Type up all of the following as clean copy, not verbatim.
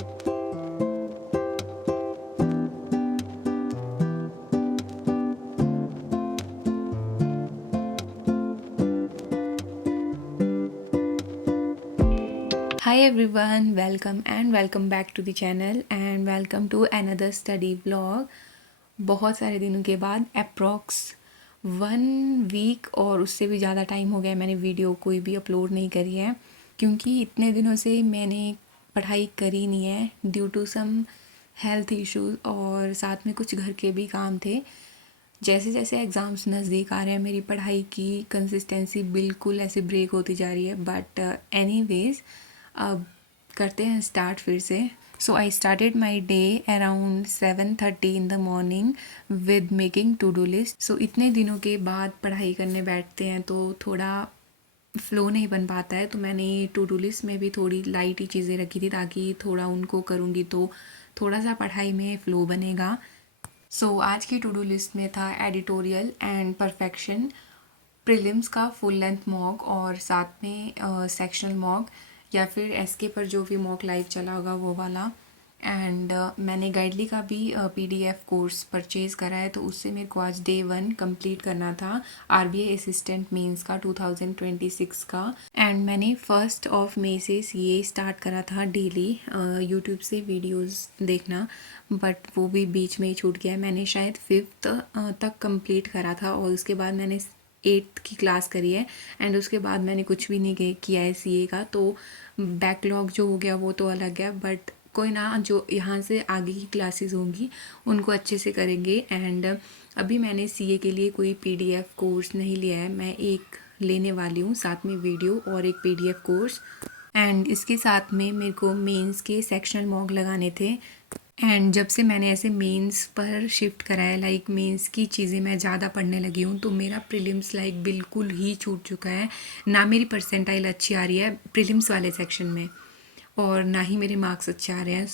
Hi everyone, welcome back to the channel and welcome to another study vlog। बहुत सारे दिनों के बाद अप्रॉक्स 1 वीक और उससे भी ज़्यादा टाइम हो गया मैंने वीडियो कोई भी अपलोड नहीं करी है, क्योंकि इतने दिनों से मैंने पढ़ाई करी नहीं है due to some health issues और साथ में कुछ घर के भी काम थे। जैसे जैसे एग्ज़ाम्स नज़दीक आ रहे हैं मेरी पढ़ाई की कंसिस्टेंसी बिल्कुल ऐसे ब्रेक होती जा रही है, बट एनीवेज अब करते हैं स्टार्ट फिर से। So I started my day around 7:30 in the morning with making to do list. सो इतने दिनों के बाद पढ़ाई करने बैठते हैं तो थोड़ा फ़्लो नहीं बन पाता है, तो मैंने टू डू लिस्ट में भी थोड़ी लाइट ही चीज़ें रखी थी ताकि थोड़ा उनको करूँगी तो थोड़ा सा पढ़ाई में फ़्लो बनेगा। आज की टू डू लिस्ट में था एडिटोरियल एंड परफेक्शन, प्रीलिम्स का फुल लेंथ मॉक और साथ में सेक्शनल मॉक या फिर एसके पर जो भी मॉक लाइव चला होगा वो वाला। एंड मैंने गाइडली का भी पीडीएफ कोर्स परचेज़ करा है, तो उससे मेरे को आज डे 1 कंप्लीट करना था आरबीआई असिस्टेंट मेंस का 2026 का। एंड मैंने 1 मई से ये स्टार्ट करा था डेली यूट्यूब से वीडियोस देखना, बट वो भी बीच में ही छूट गया। मैंने शायद 5th तक कंप्लीट करा था और उसके बाद मैंने 8th की क्लास करी है एंड उसके बाद मैंने कुछ भी नहीं किया है सीए का, तो बैकलॉग जो हो गया वो तो अलग है, बट कोई ना, जो यहाँ से आगे की क्लासेस होंगी उनको अच्छे से करेंगे। एंड अभी मैंने सीए के लिए कोई पीडीएफ कोर्स नहीं लिया है, मैं एक लेने वाली हूँ, साथ में वीडियो और एक पीडीएफ कोर्स। एंड इसके साथ में मेरे को मेंस के सेक्शनल मॉक लगाने थे। एंड जब से मैंने ऐसे मेंस पर शिफ्ट करा है, लाइक मेंस की चीज़ें मैं ज़्यादा पढ़ने लगी हूँ, तो मेरा प्रीलिम्स लाइक बिल्कुल ही छूट चुका है। ना मेरी परसेंटाइल अच्छी आ रही है प्रीलिम्स वाले सेक्शन में और ना ही मेरे मार्क्स अच्छे आ रहे हैं।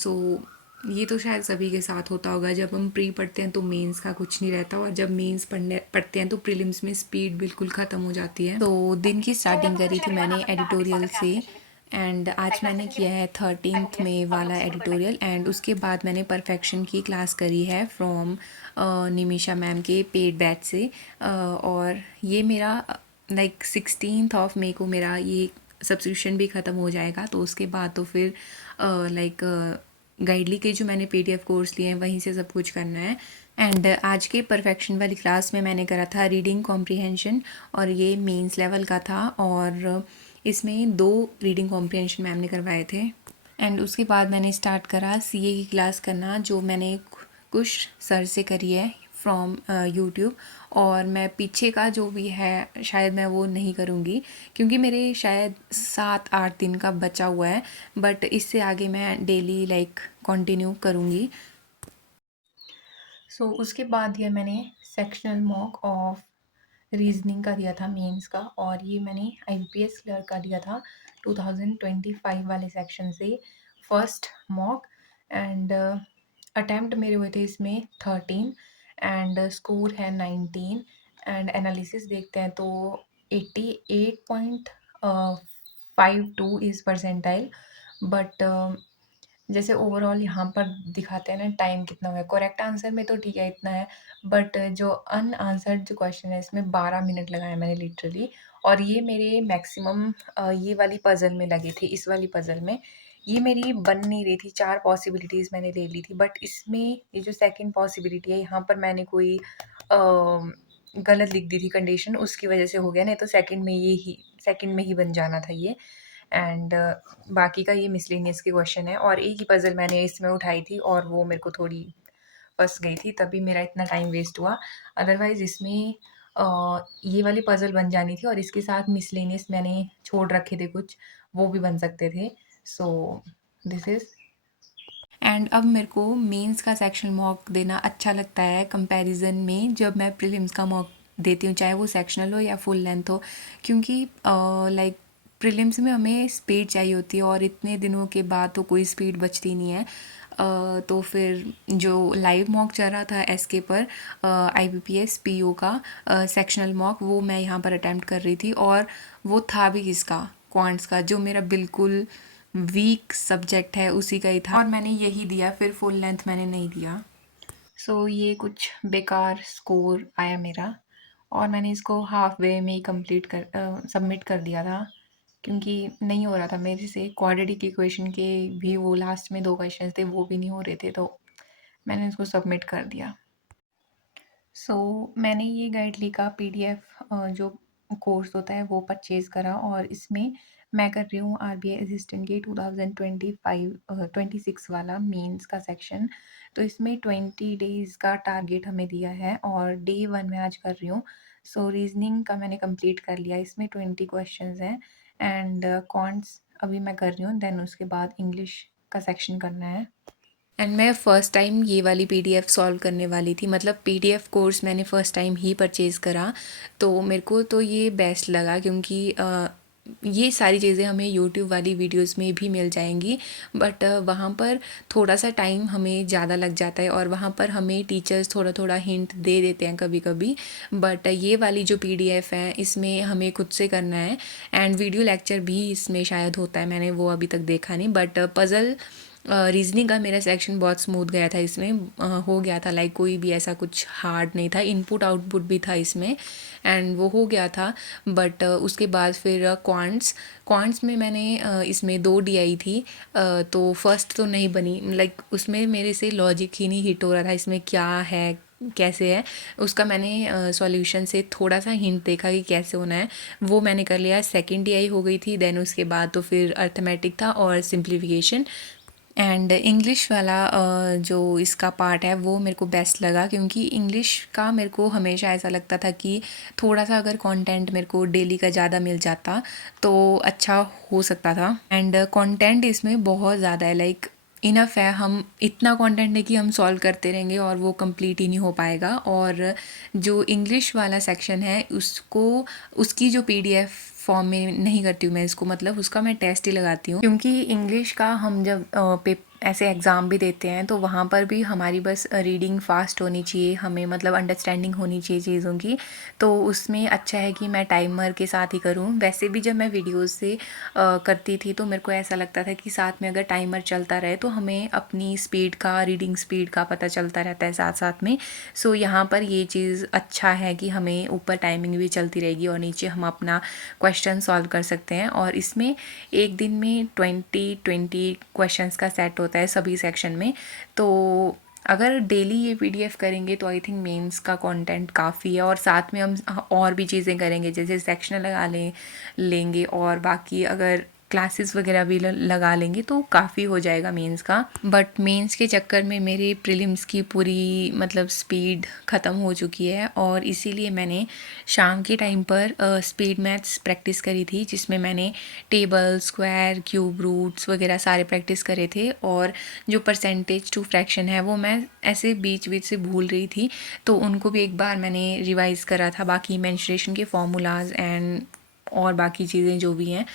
ये तो शायद सभी के साथ होता होगा, जब हम प्री पढ़ते हैं तो मेंस का कुछ नहीं रहता और जब मेंस पढ़ते हैं तो प्रीलिम्स में स्पीड बिल्कुल ख़त्म हो जाती है। तो दिन की स्टार्टिंग करी थी मैंने एडिटोरियल से एंड आज मैंने किया है 13th मई वाला एडिटोरियल। एंड उसके बाद मैंने परफेक्शन की क्लास करी है फ्रॉम निमिषा मैम के पेड बैच से। और ये मेरा लाइक 16th मई को मेरा ये सब्सक्रिप्शन भी ख़त्म हो जाएगा, तो उसके बाद तो फिर लाइक गाइडली के जो मैंने पीडीएफ कोर्स लिए हैं वहीं से सब कुछ करना है। एंड आज के परफेक्शन वाली क्लास में मैंने करा था रीडिंग कॉम्प्रिहेंशन और ये मेंस लेवल का था और इसमें 2 रीडिंग कॉम्प्रिहेंशन मैम ने करवाए थे। एंड उसके बाद मैंने स्टार्ट करा सीए की क्लास करना, जो मैंने कुछ सर से करी है फ्रॉम यूट्यूब। और मैं पीछे का जो भी है शायद मैं वो नहीं करूँगी, क्योंकि मेरे शायद 7-8 दिन का बचा हुआ है, बट इससे आगे मैं डेली लाइक कंटिन्यू करूँगी। उसके बाद दिया मैंने सेक्शनल मॉक ऑफ रीजनिंग का दिया था मेंस का, और ये मैंने आईबीपीएस क्लर्क का दिया था 2025 वाले सेक्शन से फर्स्ट मॉक। एंड अटेम्प्ट मेरे हुए थे इसमें 13 एंड स्कोर है 19। एंड एनालिसिस देखते हैं तो 88.52 इज़ परसेंटाइल, बट जैसे ओवरऑल यहाँ पर दिखाते हैं ना टाइम कितना हुआ है, करेक्ट आंसर में तो ठीक है इतना है, बट जो अनआंसर्ड जो क्वेश्चन है इसमें 12 मिनट लगाए मैंने लिटरली। और ये मेरे मैक्सिमम ये वाली पज़ल में लगे थे, इस वाली पज़ल में ये मेरी बन नहीं रही थी। 4 पॉसिबिलिटीज़ मैंने ले ली थी, बट इसमें ये जो सेकंड पॉसिबिलिटी है यहाँ पर मैंने कोई गलत लिख दी थी कंडीशन, उसकी वजह से हो गया, नहीं तो सेकंड में ही बन जाना था ये। एंड बाकी का ये मिसलेनियस के क्वेश्चन है और एक ही पज़ल मैंने इसमें उठाई थी और वो मेरे को थोड़ी फँस गई थी, तभी मेरा इतना टाइम वेस्ट हुआ। अदरवाइज़ इसमें ये वाली पज़ल बन जानी थी और इसके साथ मिसलेनियस मैंने छोड़ रखे थे कुछ, वो भी बन सकते थे। This is. एंड अब मेरे को मेंस का सेक्शन मॉक देना अच्छा लगता है कंपैरिजन में जब मैं प्रीलिम्स का मॉक देती हूँ, चाहे वो सेक्शनल हो या फुल लेंथ हो, क्योंकि लाइक प्रीलिम्स में हमें स्पीड चाहिए होती है और इतने दिनों के बाद तो कोई स्पीड बचती नहीं है। तो फिर जो लाइव मॉक चल रहा था एसके पर आईबीपीएस पीओ का सेक्शनल मॉक, वो मैं यहाँ पर अटेम्प्ट कर रही थी और वो था भी किसका, क्वांट्स का, जो मेरा बिल्कुल वीक सब्जेक्ट है उसी का ही था और मैंने यही दिया, फिर फुल लेंथ मैंने नहीं दिया। सो ये कुछ बेकार स्कोर आया मेरा और मैंने इसको हाफ वे में ही कंप्लीट कर सबमिट कर दिया था क्योंकि नहीं हो रहा था मेरे से। क्वाड्रेटिक इक्वेशन के भी वो लास्ट में 2 क्वेश्चंस थे, वो भी नहीं हो रहे थे, तो मैंने इसको सबमिट कर दिया। मैंने ये गाइडली का पीडीएफ जो कोर्स होता है वो परचेज़ करा और इसमें मैं कर रही हूँ आरबीआई असिस्टेंट के 2026 वाला मेंस का सेक्शन। तो इसमें 20 डेज़ का टारगेट हमें दिया है और डे 1 मैं आज कर रही हूँ। रीज़निंग का मैंने कंप्लीट कर लिया, इसमें 20 क्वेश्चंस हैं एंड क्वांट्स अभी मैं कर रही हूँ, देन उसके बाद इंग्लिश का सेक्शन करना है। एंड मैं फ़र्स्ट टाइम ये वाली पीडीएफ सॉल्व करने वाली थी, मतलब पीडीएफ कोर्स मैंने फ़र्स्ट टाइम ही परचेज़ करा, तो मेरे को तो ये बेस्ट लगा क्योंकि ये सारी चीज़ें हमें यूट्यूब वाली वीडियोस में भी मिल जाएंगी, बट वहाँ पर थोड़ा सा टाइम हमें ज़्यादा लग जाता है और वहाँ पर हमें टीचर्स थोड़ा थोड़ा हिंट दे देते हैं कभी कभी। बट ये वाली जो पीडीएफ है इसमें हमें खुद से करना है एंड वीडियो लेक्चर भी इसमें शायद होता है, मैंने वो अभी तक देखा नहीं। बट पज़ल रीजनिंग का मेरा सेक्शन बहुत स्मूथ गया था, इसमें हो गया था, लाइक कोई भी ऐसा कुछ हार्ड नहीं था, इनपुट आउटपुट भी था इसमें एंड वो हो गया था। बट उसके बाद फिर क्वांट्स में मैंने इसमें 2 डी आई थी, तो फर्स्ट तो नहीं बनी, लाइक उसमें मेरे से लॉजिक ही नहीं हिट हो रहा था इसमें क्या है कैसे है। उसका मैंने सॉल्यूशन से थोड़ा सा हिंट देखा कि कैसे होना है, वो मैंने कर लिया। सेकेंड डी हो गई थी, देन उसके बाद तो फिर अर्थमेटिक था और सिंप्लीफिकेशन। एंड इंग्लिश वाला जो इसका पार्ट है वो मेरे को बेस्ट लगा क्योंकि इंग्लिश का मेरे को हमेशा ऐसा लगता था कि थोड़ा सा अगर कंटेंट मेरे को डेली का ज़्यादा मिल जाता तो अच्छा हो सकता था। एंड कंटेंट इसमें बहुत ज़्यादा है, लाइक इनफ है, हम इतना कंटेंट है कि हम सॉल्व करते रहेंगे और वो कंप्लीट ही नहीं हो पाएगा। और जो इंग्लिश वाला सेक्शन है उसको उसकी जो पीडीएफ फॉर्म में नहीं करती हूँ मैं इसको, मतलब उसका मैं टेस्ट ही लगाती हूँ क्योंकि इंग्लिश का हम जब ऐसे एग्ज़ाम भी देते हैं तो वहाँ पर भी हमारी बस रीडिंग फास्ट होनी चाहिए, हमें मतलब अंडरस्टैंडिंग होनी चाहिए चीज़ों की। तो उसमें अच्छा है कि मैं टाइमर के साथ ही करूँ। वैसे भी जब मैं वीडियोस से करती थी तो मेरे को ऐसा लगता था कि साथ में अगर टाइमर चलता रहे तो हमें अपनी स्पीड का, रीडिंग स्पीड का पता चलता रहता है साथ साथ में। यहाँ पर ये चीज़ अच्छा है कि हमें ऊपर टाइमिंग भी चलती रहेगी और नीचे हम अपना क्वेश्चन सॉल्व कर सकते हैं। और इसमें एक दिन में 20 क्वेश्चंस का सेट होता है सभी सेक्शन में। तो अगर डेली ये पीडीएफ करेंगे तो आई थिंक मेंस का कंटेंट काफ़ी है और साथ में हम और भी चीज़ें करेंगे जैसे सेक्शनल लगा लेंगे और बाकी अगर क्लासेस वगैरह भी लगा लेंगे तो काफ़ी हो जाएगा मेंस का। बट मेंस के चक्कर में मेरी प्रीलिम्स की पूरी मतलब स्पीड ख़त्म हो चुकी है और इसीलिए मैंने शाम के टाइम पर स्पीड मैथ्स प्रैक्टिस करी थी जिसमें मैंने टेबल, स्क्वायर, क्यूब रूट्स वगैरह सारे प्रैक्टिस करे थे। और जो परसेंटेज टू फ्रैक्शन है वो मैं ऐसे बीच बीच से भूल रही थी तो उनको भी एक बार मैंने रिवाइज़ करा था, बाकी मेंशुरेशन के फॉर्मूलाज एंड और बाकी चीज़ें जो भी हैं।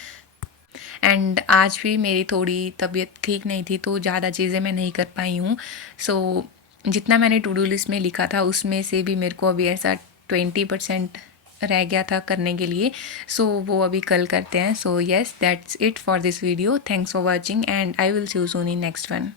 एंड आज भी मेरी थोड़ी तबीयत ठीक नहीं थी तो ज़्यादा चीज़ें मैं नहीं कर पाई हूँ। जितना मैंने टू डू लिस्ट में लिखा था उसमें से भी मेरे को अभी ऐसा 20% रह गया था करने के लिए। वो अभी कल करते हैं। Yes, that's it for this video. Thanks for watching and I will see you soon in next one.